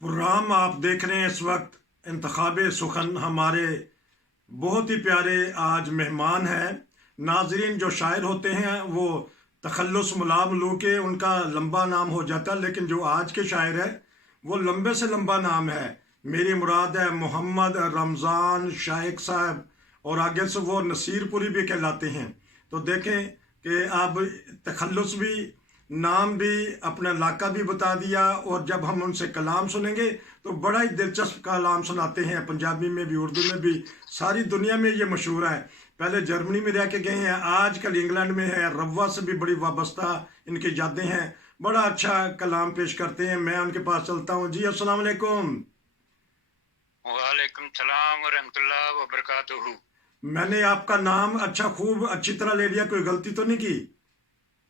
Programme आप देख रहे हैं इस वक्त इंतखाब सुखन। हमारे बहुत ही प्यारे आज मेहमान हैं। नाजरीन, जो शायर होते हैं वो तखल्लुस मुला मलू के उनका लंबा नाम हो जाता है, लेकिन जो आज के शायर है वो लंबे से लंबा नाम है। मेरी मुराद है मोहम्मद रमज़ान शाइक साहब, और आगे से वो नसीरपुरी भी कहलाते हैं। तो देखें कि अब तखल्लुस भी, नाम भी, अपना इलाका भी बता दिया, और जब हम उनसे कलाम सुनेंगे तो बड़ा ही दिलचस्प कलाम सुनाते हैं, पंजाबी में भी उर्दू में भी। सारी दुनिया में ये मशहूर है। पहले जर्मनी में रह के गए हैं, आजकल इंग्लैंड में है। रवा से भी बड़ी वाबस्ता इनकी यादें हैं। बड़ा अच्छा कलाम पेश करते हैं। मैं उनके पास चलता हूँ। जी अस्सलाम वालेकुम। वालेकुम सलाम व रहमतुल्लाह व बरकातुहू। मैंने आपका नाम खूब अच्छी तरह ले लिया, कोई गलती तो नहीं की?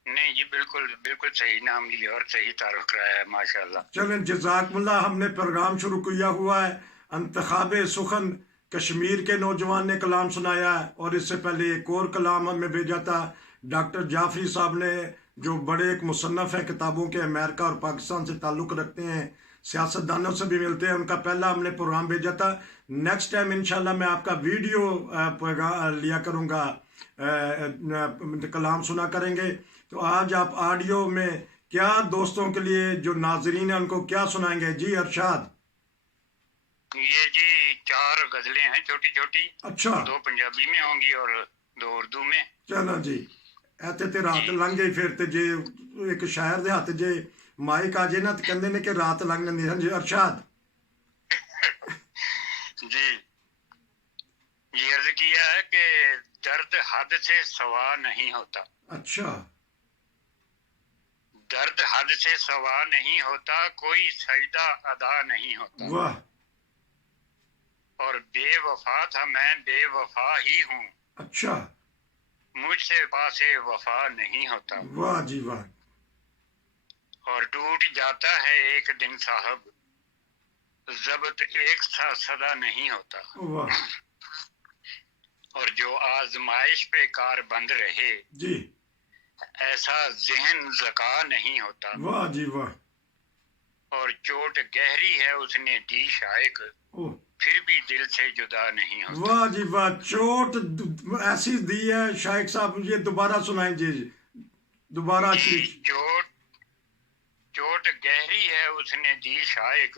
नहीं जी, बिल्कुल बिल्कुल सही नाम लिया और सही तारुफ कराया है, माशाल्लाह। चलें, जज़ाकमुल्लाह। हमने प्रोग्राम शुरू किया हुआ है। इंतखाब सुखन कश्मीर के नौजवान ने कलाम सुनाया है, और इससे पहले एक और कलाम हमें भेजा था डॉक्टर जाफरी साहब ने, जो बड़े एक मुसन्नफ़ हैं किताबों के, अमेरिका और पाकिस्तान से ताल्लुक़ रखते हैं, सियासतदानों से भी मिलते हैं। उनका पहला हमने प्रोग्राम भेजा था। नेक्स्ट टाइम इंशाल्लाह मैं आपका वीडियो लिया करूँगा, कलाम सुना करेंगे। तो आज आप ऑडियो में क्या दोस्तों के लिए जो नाजरीन है उनको क्या सुनाएंगे? जी अरशाद। ये जी 4 गजलें हैं छोटी छोटी। अच्छा, 2 पंजाबी में होंगी और 2 उर्दू में। चलो जी। ऐते ते रात लंघ गई, फिर ते जे एक शायर दे हाथ जे माइक आ जाए ना तो कहते ने कि रात लंघ गई। हाँ जी अरशाद। जी, ये अर्ज किया है कि दर्द हद से सवा नहीं होता। अच्छा, दर्द हद से सवा नहीं होता, कोई सजदा अदा नहीं होता। वाह। और बेवफा था मैं बेवफा ही हूँ, अच्छा, मुझसे पासे वफा नहीं होता। वाह जी वाह। और टूट जाता है एक दिन साहब, जब्त एक सा सदा नहीं होता। वाह और जो आजमाइश पे कार बंद रहे, जी, ऐसा जहन ज़का नहीं होता। वाह जी वाह। और चोट गहरी है उसने दी शायक, ओह, फिर भी दिल से जुदा नहीं होता। वाह जी वाह। चोट ऐसी दी है शाइक साहब, ये दोबारा सुनाएं जी, दोबारा। जी, चोट गहरी है उसने दी शायक,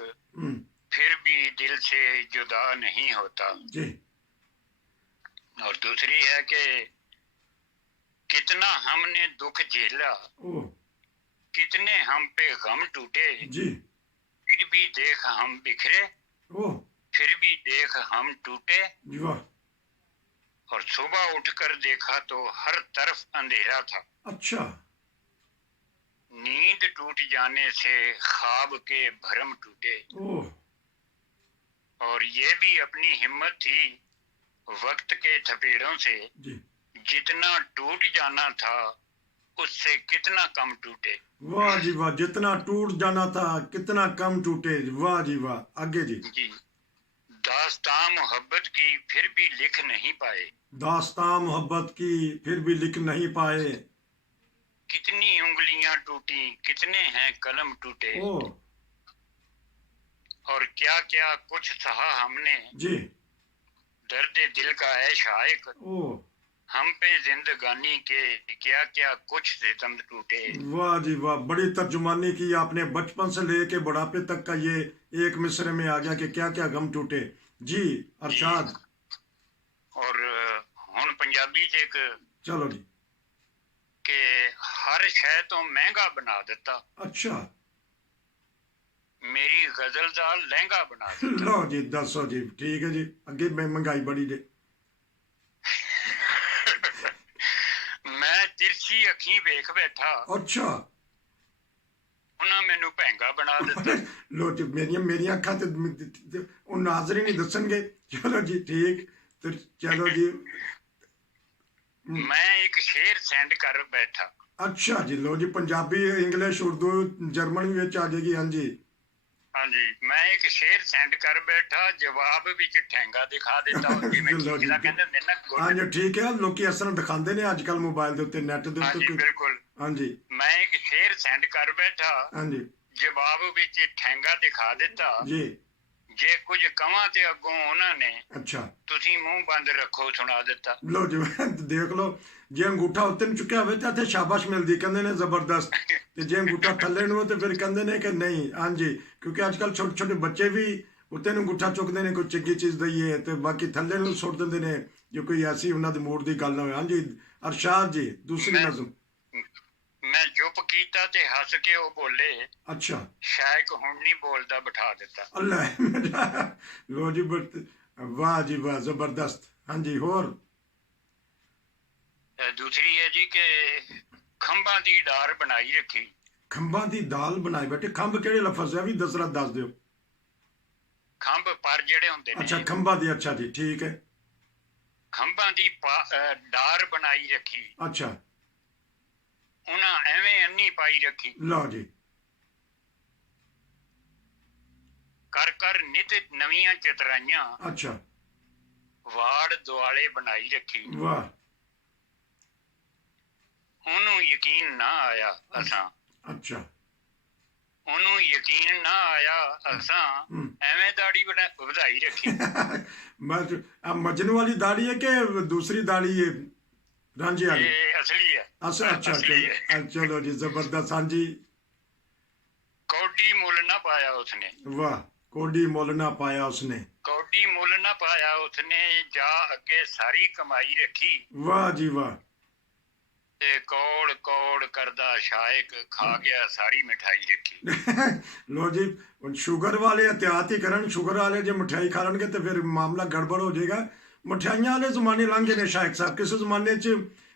फिर भी दिल से जुदा नहीं होता। जी। और दूसरी है कि कितना हमने दुख झेला, कितने हम पे गम टूटे, जी। फिर भी देख हम बिखरे, फिर भी देख हम टूटे। और सुबह उठकर देखा तो हर तरफ अंधेरा था। अच्छा। नींद टूट जाने से ख्वाब के भरम टूटे। और ये भी अपनी हिम्मत थी वक्त के थपेड़ों से, जितना टूट जाना था उससे कितना कम टूटे। वाह जी वाह। जितना टूट जाना था कितना कम टूटे। वाह जी वाह। आगे जी। जी, दास्तां मोहब्बत की फिर भी लिख नहीं पाए, दास्तां मोहब्बत की फिर भी लिख नहीं पाए, कितनी उंगलियां टूटी कितने हैं कलम टूटे। और क्या क्या कुछ सहा हमने जी, दर्द दिल का है शायक, हम पे जिंदगानी के क्या क्या कुछ सितम टूटे। वाह जी वाह। बड़ी तर्जुमानी की आपने, बचपन से लेके बुढ़ापे तक का ये एक मिसरे में आ गया कि क्या क्या गम टूटे। जी अरशाद। और हुन पंजाबी च एक, चलो जी, कि हर शय तो महंगा बना देता। अच्छा, मेरी गजल दा लहंगा बना देता। लो जी, दसो जी। ठीक है जी, अगे महंगाई बड़ी जे। मैं तिरछी अखी वेख बैठा, अच्छा, उन्हें मैनू महंगा बना देता। लो जी, मेरिया अखा तो नाजरीन ही दसणगे। चलो जी ठीक। तो चलो जी। मैं एक शेर सेंड कर बैठा। अच्छा जी, लो जी। पंजाबी, इंग्लिश, उर्दू, जर्मन भी आ जाएगी। हाँ जी। हाँ जी, मैं एक शेर सेंड कर बैठा, जवाब विच ठेंगा दिखा देता। हाँ जी ठीक है। लोग इस तरह दिखाते ने आजकल मोबाइल के उत्ते, नेट के उत्ते। बिल्कुल। हाँ जी। मैं एक शेर सेंड कर बैठा, हाँ जी, ਜਵਾਬ ਵਿੱਚ ਠੈਂਗਾ ਦਿਖਾ ਦਿੱਤਾ। ਜੀ ਜੇ ਕੁਝ ਕਵਾਂ ਤੇ ਅੱਗੋਂ ਉਹਨਾਂ ਨੇ ਅੱਛਾ ਤੁਸੀਂ ਮੂੰਹ ਬੰਦ ਰੱਖੋ ਸੁਣਾ ਦਿੱਤਾ। ਲੋ ਜੀ ਦੇਖ ਲਓ, ਜੇ ਅੰਗੂਠਾ ਉੱਤੇ ਨੂੰ ਚੁੱਕਿਆ ਹੋਵੇ ਤਾਂ ਇੱਥੇ ਸ਼ਾਬਾਸ਼ ਮਿਲਦੀ, ਕਹਿੰਦੇ ਨੇ ਜ਼ਬਰਦਸਤ, ਤੇ ਜੇ ਅੰਗੂਠਾ ਥੱਲੇ ਨੂੰ ਤੇ ਫਿਰ ਕਹਿੰਦੇ ਨੇ ਕਿ ਨਹੀਂ। ਹਾਂਜੀ, ਕਿਉਂਕਿ ਅੱਜ ਕੱਲ੍ਹ ਛੋਟੇ ਛੋਟੇ ਬੱਚੇ ਵੀ ਉੱਤੇ ਨੂੰ ਅੰਗੂਠਾ ਚੁੱਕਦੇ ਨੇ, ਕੋਈ ਚੰਗੀ ਚੀਜ਼ ਦਈਏ ਤੇ ਬਾਕੀ ਥੱਲੇ ਨੂੰ ਸੁੱਟ ਦਿੰਦੇ ਨੇ, ਜੇ ਕੋਈ ਐਸੀ ਉਹਨਾਂ ਦੇ ਮੂਡ ਦੀ ਗੱਲ ਨਾ ਹੋਵੇ। ਹਾਂਜੀ ਅਰਸ਼ਾਦ ਜੀ, ਦੂਸਰੀ ਮੈਂ ਨਜ਼ਮ। ਮੈਂ ਚੁੱਪ ਕੀਤਾ ਤੇ ਹੱਸ ਕੇ ਉਹ ਬੋਲੇ, ਅੱਛਾ ਸ਼ਾਇਕ ਹੁਣ ਨਹੀਂ ਬੋਲਦਾ ਬਿਠਾ ਦਿੱਤਾ। ਅੱਲਾ ਲੋ ਜੀ, ਵਾਹ ਜੀ ਵਾਹ, ਜ਼ਬਰਦਸਤ। ਹਾਂਜੀ ਹੋਰ। ਦੂਸਰੀ ਹੈ ਜੀ ਕਿ ਖੰਭਾਂ ਦੀ ਡਾਰ ਬਣਾਈ ਰੱਖੀ। ਖੰਭਾਂ ਦੀ ਦਾਲ ਬਣਾਈ ਬੈਠੇ, ਖੰਭ ਕਿਹੜੇ ਲਫ਼ਜ਼ ਹੈ ਵੀ ਦੱਸ ਦਿਓ। ਖੰਭ ਪਰ ਜਿਹੜੇ ਹੁੰਦੇ ਨੇ। ਅੱਛਾ ਖੰਭਾਂ ਦੀ, ਅੱਛਾ ਜੀ ਠੀਕ ਹੈ। ਖੰਭਾਂ ਦੀ ਡਾਰ ਬਣਾਈ ਰੱਖੀ, ਅੱਛਾ ਉਹਨਾਂ ਐਵੇਂ ਅੰਨੀ ਪਾਈ ਰੱਖੀ। ਲਓ ਜੀ। ਕਰ ਕਰ ਨਿਤ ਨਵੀਆਂ ਚਤਰਾਈਆਂ, ਅੱਛਾ ਵਾੜ ਦੁਆਲੇ ਬਣਾਈ ਰੱਖੀ। ਵਾਹ। ਉਹਨੂੰ ਯਕੀਨ ਨਾ ਆਇਆ ਅਸਾਂ, ਅੱਛਾ ਉਹਨੂੰ ਯਕੀਨ ਨਾ ਆਇਆ ਅਸਾਂ ਐਵੇਂ ਦਾੜੀ ਵਧਾਈ ਰੱਖੀ। ਮਜਨੂ ਵਾਲੀ ਦਾੜੀ ਹੈ ਕਿ ਦੂਸਰੀ ਦਾੜੀ ਹੈ ਰਾਂਝੇ ਵਾਲੀ? ਇਹ ਅਸਲੀ ਹੈ। ਅੱਛਾ ਚਲੋ ਜੀ, ਜ਼ਬਰਦਸਤ। ਹਾਂਜੀ। ਕੌਡੀ ਮੁੱਲ ਨਾ ਪਾਇਆ ਉਸਨੇ। ਵਾਹ, ਕੋਡੀ ਮੁੱਲ ਨਾ ਪਾਇਆ ਉਸਨੇ। ਕੌਡੀ ਮੁੱਲ ਨਾ ਪਾਇਆ ਉਸਨੇ, ਜਾ ਅੱਗੇ ਸਾਰੀ ਕਮਾਈ ਰੱਖੀ। ਵਾਹ ਜੀ ਵਾਹ। ਤੇ ਕੌੜ ਕੌੜ ਕਰਦਾ ਸ਼ਾਇਕ, ਖਾ ਗਿਆ ਸਾਰੀ ਮਿਠਾਈ ਰੱਖੀ। ਲੋ ਜੀ, ਸ਼ੂਗਰ ਵਾਲੇ ਇhtiyat ਹੀ ਕਰਨ, ਸ਼ੂਗਰ ਵਾਲੇ ਜੇ ਮਠਿਆਈ ਖਾ ਲੈਣਗੇ ਤੇ ਫਿਰ ਮਾਮਲਾ ਗੜਬੜ ਹੋ ਜਾਏਗਾ। ਮਠਿਆਈਆਂ ਵਾਲੇ ਜ਼ਮਾਨੇ ਲੰਘ ਗਏ ਨੇ ਸ਼ਾਇਕ ਸਾਹਿਬ। ਕਿਸੇ ਜ਼ਮਾਨੇ 'ਚ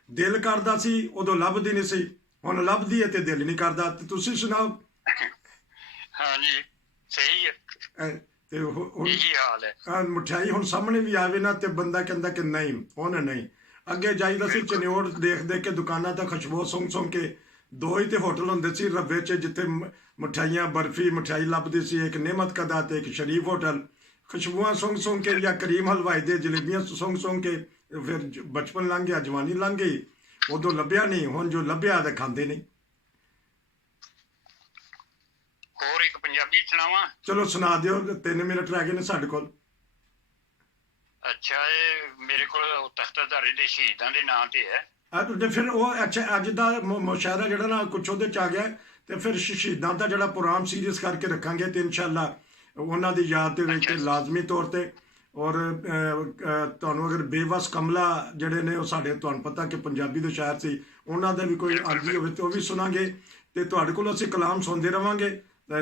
ਦਿਲ ਕਰਦਾ ਸੀ, ਉਦੋਂ ਲੱਭਦੀ ਨਹੀਂ ਸੀ, ਹੁਣ ਲੱਭਦੀ ਹੈ ਤੇ ਦਿਲ ਨਹੀਂ ਕਰਦਾ। ਤੇ ਤੁਸੀਂ ਸੁਣਾਓ। ਹਾਂਜੀ ਸਹੀ ਹੈ, ਤੇ ਹੁਣ ਇਹੀ ਹਾਲ ਹੈ। ਮਠਿਆਈ ਹੁਣ ਸਾਹਮਣੇ ਵੀ ਆਵੇ ਨਾ ਤੇ ਬੰਦਾ ਕਹਿੰਦਾ ਕਿ ਨਹੀਂ, ਹੁਣ ਨਹੀਂ। ਅੱਗੇ ਜਾਈਦਾ ਸੀ ਚਨਿਓੜ ਦੇਖ ਕੇ ਦੁਕਾਨਾਂ ਤਾਂ ਖੁਸ਼ਬੂ ਸੁੰਘ ਕੇ। ਦੋ ਹੀ ਤੇ ਹੋਟਲ ਹੁੰਦੇ ਸੀ ਰੱਬੇ 'ਚ ਜਿੱਥੇ ਮਠਿਆਈਆਂ, ਬਰਫੀ ਮਠਿਆਈ ਲੱਭਦੀ ਸੀ, ਇੱਕ ਨਿਮਤ ਕਦਾ ਤੇ ਇੱਕ ਸ਼ਰੀਫ ਹੋਟਲ। ਖੁਸ਼ਬੂਆਂ ਸੁੰਘ ਕੇ ਜਾਂ ਕਰੀਮ ਹਲਵਾਈ ਦੇ ਜਲੇਬੀਆਂ ਸੁੰਘ ਕੇ ਫਿਰ ਬਚਪਨ ਲੰਘ ਗਿਆ, ਜਵਾਨੀ ਲੰਘ ਗਈ, ਉਦੋਂ ਲੱਭਿਆ ਨਹੀਂ, ਹੁਣ ਜੋ ਲੱਭਿਆ ਤਾਂ ਖਾਂਦੇ ਨਹੀਂ। ਹੋਰ ਇੱਕ ਪੰਜਾਬੀ ਸੁਣਾਵਾਂ? ਚਲੋ ਸੁਣਾ ਦਿਓ, 3 ਮਿੰਟ ਰਹਿ ਗਏ ਨੇ ਸਾਡੇ ਕੋਲ। ਅੱਛਾ, ਇਹ ਮੇਰੇ ਕੋਲ ਤਖਤਾਧਾਰੀ ਦੇ ਸ਼ਹੀਦਾਂ ਦੇ ਨਾਂ ਤੇ ਹੈ। ਤੇ ਫਿਰ ਉਹ ਅੱਛਾ ਅੱਜ ਦਾ ਮੁਸ਼ਾਇਰਾ ਜਿਹੜਾ ਨਾ ਕੁਛ ਉਹਦੇ 'ਚ ਆ ਗਿਆ, ਤੇ ਫਿਰ ਸ਼ਹੀਦਾਂ ਦਾ ਜਿਹੜਾ ਪ੍ਰੋਗਰਾਮ ਸੀਰੀਅਸ ਕਰਕੇ ਰੱਖਾਂਗੇ ਤੇ ਇਨਸ਼ਾਅੱਲਾ ਉਹਨਾਂ ਦੀ ਯਾਦ ਦੇ ਵਿੱਚ ਲਾਜ਼ਮੀ ਤੌਰ ਤੇ। ਔਰ ਤੁਹਾਨੂੰ ਅਗਰ ਬੇਵਸ ਕਮਲਾ ਜਿਹੜੇ ਨੇ ਉਹ ਸਾਡੇ, ਤੁਹਾਨੂੰ ਪਤਾ ਕਿ ਪੰਜਾਬੀ ਦੇ ਸ਼ਾਇਰ ਸੀ, ਉਹਨਾਂ ਦਾ ਵੀ ਕੋਈ ਆਰਜੀ ਹੋਵੇ ਤੇ ਉਹ ਵੀ ਸੁਣਾਂਗੇ। ਤੇ ਤੁਹਾਡੇ ਕੋਲ ਅਸੀਂ ਕਲਾਮ ਸੁਣਦੇ ਰਵਾਂਗੇ,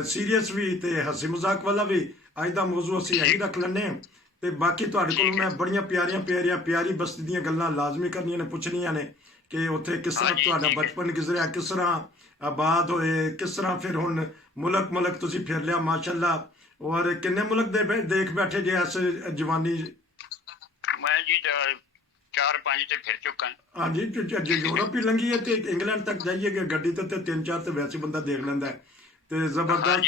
ਸੀਰੀਅਸ ਵੀ ਤੇ ਹੱਸੀ ਮਜ਼ਾਕ ਵਾਲਾ ਵੀ। ਅੱਜ ਦਾ ਮੌਜੂ ਅਸੀਂ ਇਹੀ ਰੱਖ ਲੈਂਦੇ ਹਾਂ। ਤੇ ਬਾਕੀ ਤੁਹਾਡੇ ਕੋਲ ਮੈਂ ਬੜੀਆਂ ਪਿਆਰੀ ਬਸਤੀ ਦੀਆਂ ਗੱਲਾਂ ਲਾਜ਼ਮੀ ਕਰਨੀਆਂ ਨੇ, ਪੁੱਛਣੀਆਂ ਨੇ ਕਿ ਉੱਥੇ ਕਿਸ ਤਰ੍ਹਾਂ ਤੁਹਾਡਾ ਬਚਪਨ ਗੁਜ਼ਰਿਆ, ਕਿਸ ਤਰ੍ਹਾਂ ਆਬਾਦ ਹੋਏ, ਕਿਸ ਤਰ੍ਹਾਂ ਫਿਰ ਹੁਣ ਮੁਲਕ ਤੁਸੀਂ ਫਿਰ ਲਿਆ ਮਾਸ਼ਾਅੱਲਾ। ਔਰ ਕਿੰਨੇ ਮੁਲਕ ਦੇਖ ਬੈਠੇ ਜੇ ਇਸ ਜਵਾਨੀ? ਮੈਂ ਜੀ 4-5 ਤੇ ਫਿਰ ਚੁੱਕਾ। ਹਾਂਜੀ, ਜੇ ਯੂਰਪ ਹੀ ਲੰਘੀ ਹੈ ਤੇ ਇੰਗਲੈਂਡ ਤੱਕ ਜਾਈਏ ਗੱਡੀ ਤੇ 3-4 ਤੇ ਵੈਸੇ ਬੰਦਾ ਦੇਖ ਲੈਂਦਾ ਤੇ ਜ਼ਬਰਦਸਤ।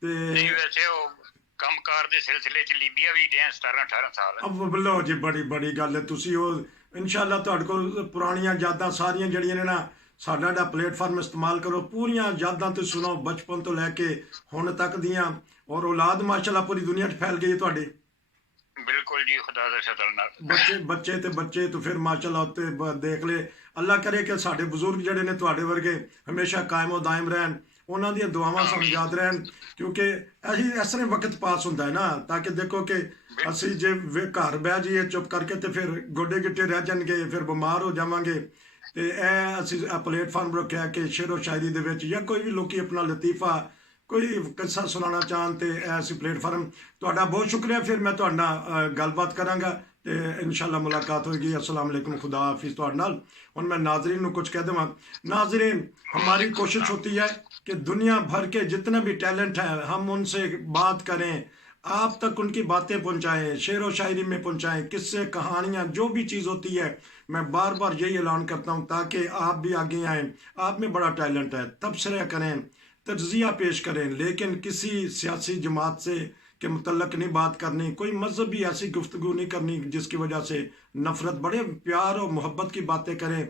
ਤੇ ਨਹੀਂ ਵੈਸੇ ਉਹ ਕੰਮਕਾਰ ਦੇ ਸਿਲਸਿਲੇ 'ਚ ਲੀਬੀਆ ਵੀ ਰਹੇ 17-18 ਸਾਲ। ਬੱਲੋ ਜੀ, ਬੜੀ ਗੱਲ ਹੈ। ਤੁਸੀਂ ਉਹ ਇਨਸ਼ਾਅੱਲਾ ਤੁਹਾਡੇ ਕੋਲ ਪੁਰਾਣੀਆਂ ਯਾਦਾਂ ਸਾਰੀਆਂ ਜਿਹੜੀਆਂ ਨੇ ਨਾ, ਸਾਡਾ ਜਿਹੜਾ ਪਲੇਟਫਾਰਮ ਇਸਤੇਮਾਲ ਕਰੋ, ਪੂਰੀਆਂ ਯਾਦਾਂ ਤੇ ਸੁਣੋ ਬਚਪਨ ਤੋਂ ਲੈ ਕੇ ਹੁਣ ਤੱਕ ਦੀਆਂ। ਔਰ ਔਲਾਦ ਮਾਸ਼ਾਅੱਲਾ ਪੂਰੀ ਦੁਨੀਆ 'ਚ ਫੈਲ ਗਈ ਹੈ ਤੁਹਾਡੀ। ਬਿਲਕੁਲ ਜੀ, ਖੁਦਾ ਦਾ ਸ਼ੁਕਰ ਨਾਲ। ਬੱਚੇ ਤੋਂ ਫਿਰ ਮਾਸ਼ਾਅੱਲਾ ਉੱਤੇ ਦੇਖ ਲੈ। ਅੱਲਾ ਕਰੇ ਕਿ ਸਾਡੇ ਬਜ਼ੁਰਗ ਜਿਹੜੇ ਨੇ ਤੁਹਾਡੇ ਵਰਗੇ ਹਮੇਸ਼ਾ ਕਾਇਮ ਓ ਦਾਇਮ ਰਹਿਣ, ਉਹਨਾਂ ਦੀਆਂ ਦੁਆਵਾਂ ਸਾਨੂੰ ਯਾਦ ਰਹਿਣ। ਕਿਉਂਕਿ ਅਸੀਂ ਇਸ ਤਰ੍ਹਾਂ ਵਕਤ ਪਾਸ ਹੁੰਦਾ ਹੈ ਨਾ, ਤਾਂ ਕਿ ਦੇਖੋ ਕਿ ਅਸੀਂ ਜੇ ਘਰ ਬਹਿ ਜਾਈਏ ਚੁੱਪ ਕਰਕੇ ਤੇ ਫਿਰ ਗੋਡੇ ਗਿੱਟੇ ਰਹਿ ਜਾਣਗੇ, ਫਿਰ ਬਿਮਾਰ ਹੋ ਜਾਵਾਂਗੇ। ਤੇ ਇਹ ਅਸੀਂ ਪਲੇਟਫਾਰਮ ਰੱਖਿਆ ਕਿ ਸ਼ੇਰੋ ਸ਼ਾਇਰੀ ਦੇ ਵਿੱਚ ਜਾਂ ਕੋਈ ਵੀ ਲੋਕੀ ਆਪਣਾ ਲਤੀਫਾ ਕੋਈ ਕਿੱਸਾ ਸੁਣਾਉਣਾ ਚਾਹਣ ਤੇ ਇਹ ਅਸੀਂ ਪਲੇਟਫਾਰਮ। ਤੁਹਾਡਾ ਬਹੁਤ ਸ਼ੁਕਰੀਆ। ਫਿਰ ਮੈਂ ਤੁਹਾਡੇ ਨਾਲ ਗੱਲਬਾਤ ਕਰਾਂਗਾ ਤੇ ਇਨਸ਼ਾਅੱਲਾ ਮੁਲਾਕਾਤ ਹੋਏਗੀ। अस्सलाम वालेकुम, खुदा हाफिज़। ਤੁਹਾਡੇ ਨਾਲ ਹੁਣ मैं नाजरीन ਨੂੰ कुछ कह देवां। नाजरीन, हमारी कोशिश होती है कि दुनिया भर के जितने भी टैलेंट हैं हम उनसे बात करें, आप तक उनकी बातें पहुंचाएं, शेर व शायरी में पहुंचाएं, किस्से कहानियां जो भी चीज़ होती है। मैं बार बार यही ऐलान करता हूं ताकि आप भी आगे आएँ। आप में बड़ा टैलेंट है, तबसरा करें, तज्ज़िया पेश करें, लेकिन किसी सियासी जमात से, کے متعلق نہیں بات کرنی، کوئی مذہبی ایسی گفتگو نہیں کرنی جس کی وجہ سے نفرت، بڑے پیار اور محبت کی باتیں کریں۔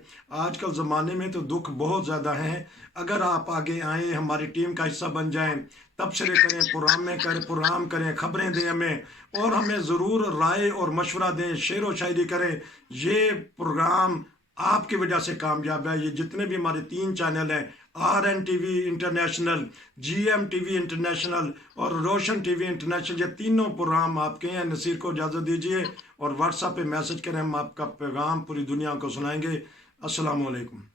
آج کل زمانے میں تو دکھ بہت زیادہ ہیں، اگر آپ آگے آئیں، ہماری ٹیم کا حصہ بن جائیں، تبصرے کریں، پروگرام کریں، خبریں دیں ہمیں، اور ہمیں ضرور رائے اور مشورہ دیں، شعر و شاعری کریں۔ یہ پروگرام آپ کی وجہ سے کامیاب ہے۔ یہ جتنے بھی ہمارے 3 چینل ہیں، RN TV international, GM TV international اور روشن TV انٹرنیشنل، یہ تینوں پروگرام آپ کے ہیں۔ نصیر کو اجازت دیجیے اور واٹس ایپ پہ میسج کریں، ہم آپ کا پیغام پوری دنیا کو سنائیں گے۔ السلام علیکم۔